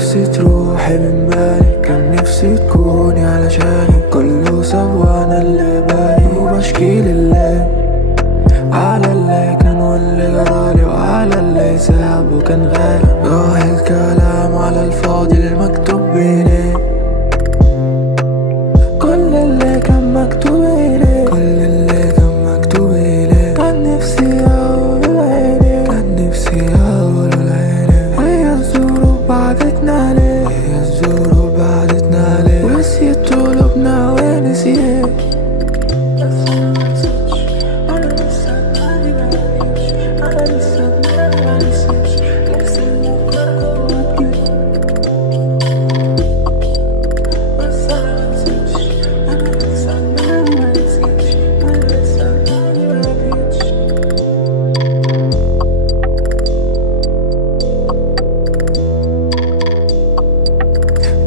نفسي تروحي من بالي، كان نفسي تكوني علشاني. كله سوا انا اللي باقي وبشكي لله على اللي كان واللي جرالي وعلى اللي ساب وكان غالي. راح الكلام على الفاضي المكتوب بيني، كل اللي كان مكتوب إليه، كل اللي كان مكتوب إليه. كان نفسي أقوله لعيني، كان نفسي أقوله لعيني. هي الظروف بعدتنا ليه، هي الظروف بعدتنا ليه. ونسيت قلوبنا ونسيت،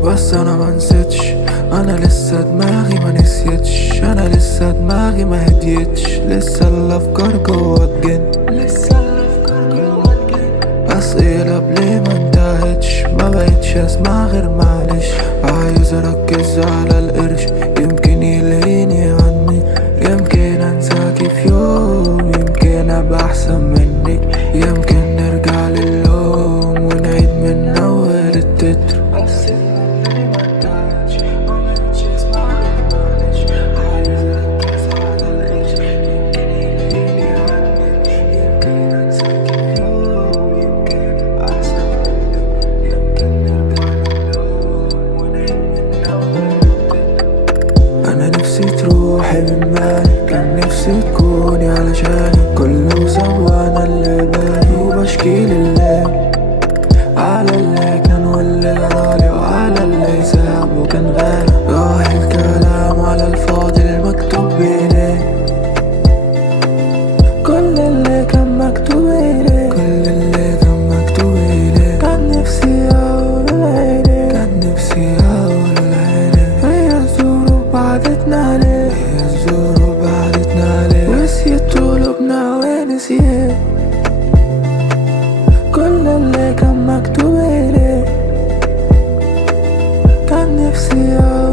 بس انا منسيتش. انا لسه دماغي ما نسيتش، انا لسه دماغي ما هديتش. لسه الافكار جوا الجن، لسه الافكار جوا الجن. اسئلة بليه ما انتهتش، ما بقتش اسمع غير معلش. عايز اركز على القرش، يمكن يلهيني عني. يمكن انساكي في يوم، يمكن ابقى احسن منك. يمكن نرجع لليوم ونعيد من اول التتر. أنا نفسي تروحي من بالي، كان نفسي تكوني علشاني. كله سوا أنا اللي باقي وبشكي لله على اللي كان واللي جرالي وعلى اللي ساب وكان غالي. راح الكلام على الفاضي المكتوب بيني، كل اللي كان مكتوب إليه، كل اللي كان مكتوب إليه. كان نفسي أقوله لعيني، كان نفسي أقوله لعيني. هي الظروف بعدتنا ليه، هي الظروف بعدتنا ليه. ونسيت قلوبنا ونسيت كل اللي كان مكتوب إليه. كان نفسي أقوله